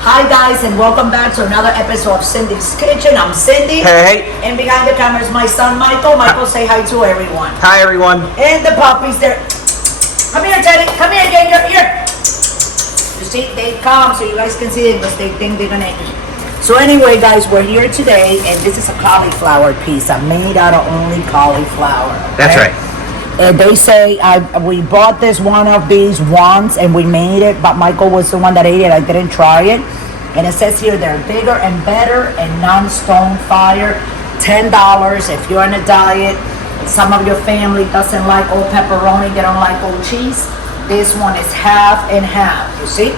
Hi guys, and welcome back to another episode of Cindy's Kitchen. I'm Cindy. Hey. And behind the camera is my son Michael. Michael, say hi to everyone. Hi everyone. And the puppies there. Come here, Teddy. Come here, Ginger. Here. You see, they come so you guys can see it because they think they're gonna eat. So anyway, guys, we're here today, and this is a cauliflower pizza made out of only cauliflower. Okay? That's right. And they say we bought this one of these once and we made it, but Michael was the one that ate it. I didn't try it. And it says here they're bigger and better and non-stone fire. $10 if you're on a diet. Some of your family doesn't like old pepperoni, they don't like old cheese. This one is half and half. You see?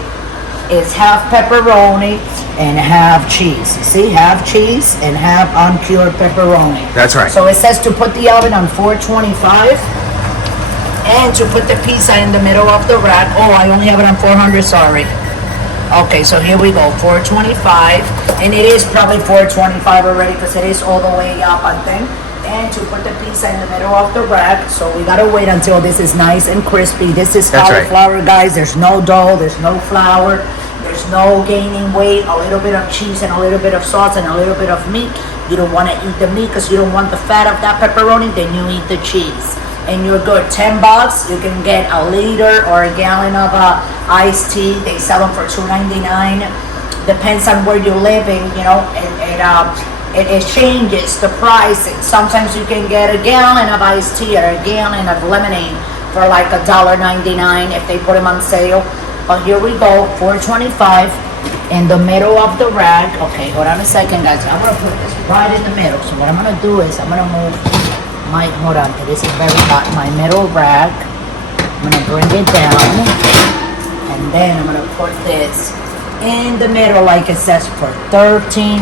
It's half pepperoni and half cheese. You see? Half cheese and half uncured pepperoni. That's right. So it says to put the oven on 425. And to put the pizza in the middle of the rack. Oh, I only have it on 400, sorry. Okay, so here we go, 425. And it is probably 425 already because it is all the way up, I think. And to put the pizza in the middle of the rack. So we gotta wait until this is nice and crispy. This is cauliflower, guys. There's no dough, there's no flour. There's no gaining weight, a little bit of cheese and a little bit of sauce and a little bit of meat. You don't want to eat the meat because you don't want the fat of that pepperoni, then you eat the cheese. And you're good. $10, you can get a liter or a gallon of iced tea. They sell them for $2.99. Depends on where you're living, you know, it changes the price. Sometimes you can get a gallon of iced tea or a gallon of lemonade for like $1.99 if they put them on sale. But here we go, 425 in the middle of the rack. Okay, hold on a second, guys. I'm gonna put this right in the middle. So what I'm gonna do is I'm gonna move hold on, this is very hot. My middle rack. I'm gonna bring it down, and then I'm gonna put this in the middle, like it says, for 13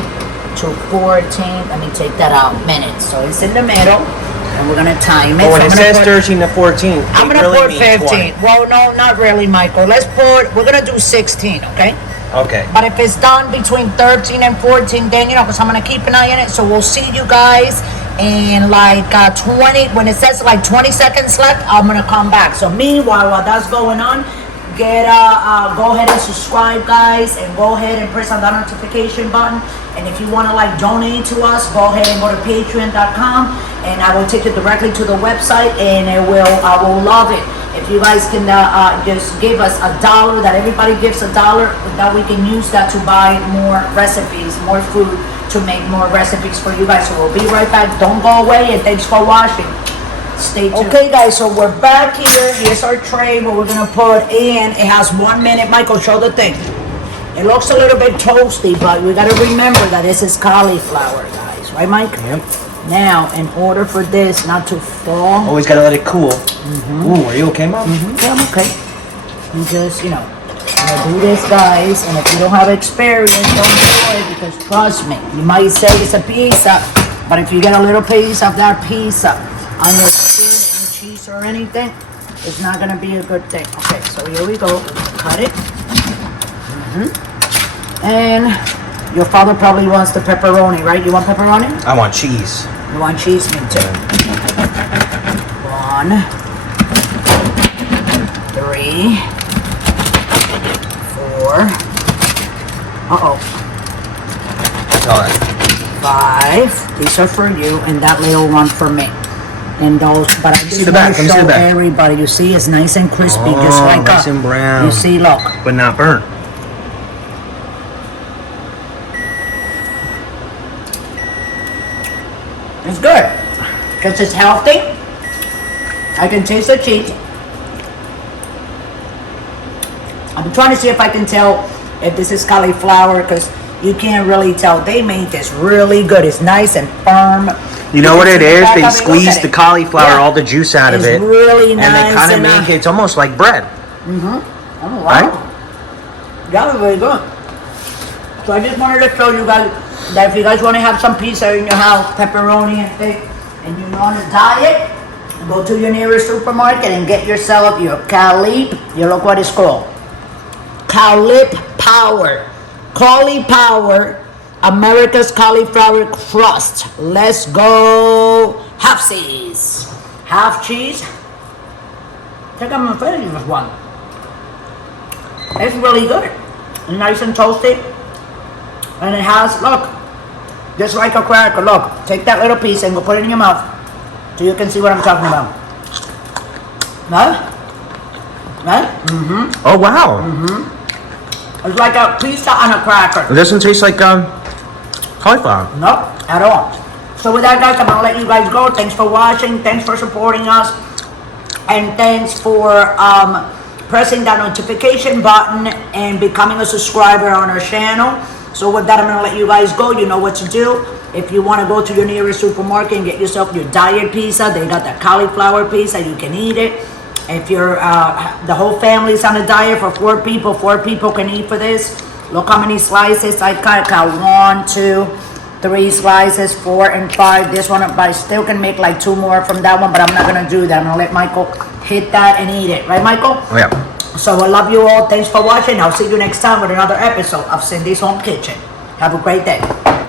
to 14. Let me take that out. Minutes. So it's in the middle. And we're gonna time it. Well, when so it says 13 to 14, I'm gonna put 15. Well, no, not really, Michael. We're gonna do 16, okay? Okay. But if it's done between 13 and 14, then, you know, because I'm gonna keep an eye on it. So we'll see you guys in like 20, when it says like 20 seconds left, I'm gonna come back. So meanwhile, while that's going on, go ahead and subscribe, guys, and go ahead and press on that notification button. And if you want to like donate to us, go ahead and go to patreon.com, and I will take you directly to the website, and I will love it if you guys can just give us $1. That everybody gives $1, that we can use that to buy more recipes, more food, to make more recipes for you guys. So we'll be right back. Don't go away, and thanks for watching. Stay tuned. Okay, guys, so we're back here. Here's our tray where we're gonna put in. It has 1 minute. Michael, show the thing. It looks a little bit toasty, but we gotta remember that this is cauliflower, guys. Right, Mike? Yep. Now, in order for this not to fall. Always gotta let it cool. Mm-hmm. Ooh, are you okay, Mom? Mm-hmm. Yeah, I'm okay. You just, you know, do this, guys. And if you don't have experience, don't do it, because trust me, you might say it's a pizza, but if you get a little piece of that pizza on your skin and cheese or anything, it's not gonna be a good thing. Okay, so here we go. Cut it. And your father probably wants the pepperoni, right? You want pepperoni? I want cheese. You want cheese? Me too. 1, 3, 4. Uh-oh. All right. 5. These are for you, and that little one for me. And those, but I just want to show everybody. You see, it's nice and crispy, just like nice and brown. You see, look. But not burnt. It's good, because it's healthy. I can taste the cheese. I'm trying to see if I can tell if this is cauliflower, because you can't really tell. They made this really good. It's nice and firm. You know what it is? They squeeze the cauliflower, all the juice out of it. It's really nice. And they kind of make it, it's almost like bread. Oh, wow. Right? That was very good. So I just wanted to show you guys that if you guys want to have some pizza in your house, pepperoni and thing, and you're on a diet, go to your nearest supermarket and get yourself your look what it's called. Caulipower. Caulipower, America's cauliflower crust. Let's go. Half cheese. Half cheese. I think I'm going to finish this one. It's really good. nice and toasty. And it has, look, just like a cracker. Look, take that little piece and go put it in your mouth so you can see what I'm talking about. Right? Right? Mm-hmm. Oh, wow. Mm-hmm. It's like a pizza on a cracker. It doesn't taste like cauliflower. Nope, at all. So with that, guys, I'm gonna let you guys go. Thanks for watching. Thanks for supporting us. And thanks for pressing that notification button and becoming a subscriber on our channel. So with that, I'm gonna let you guys go. You know what to do. If you want to go to your nearest supermarket and get yourself your diet pizza, they got that cauliflower pizza. You can eat it. If you're the whole family's on a diet for 4 people can eat for this. Look how many slices I cut. Got 1, 2, 3 slices, 4 and 5. This one I still can make like 2 more from that one, but I'm not gonna do that. I'm gonna let Michael hit that and eat it. Right, Michael? Oh, yeah. So I love you all. Thanks for watching. I'll see you next time with another episode of Cindy's Home Kitchen. Have a great day.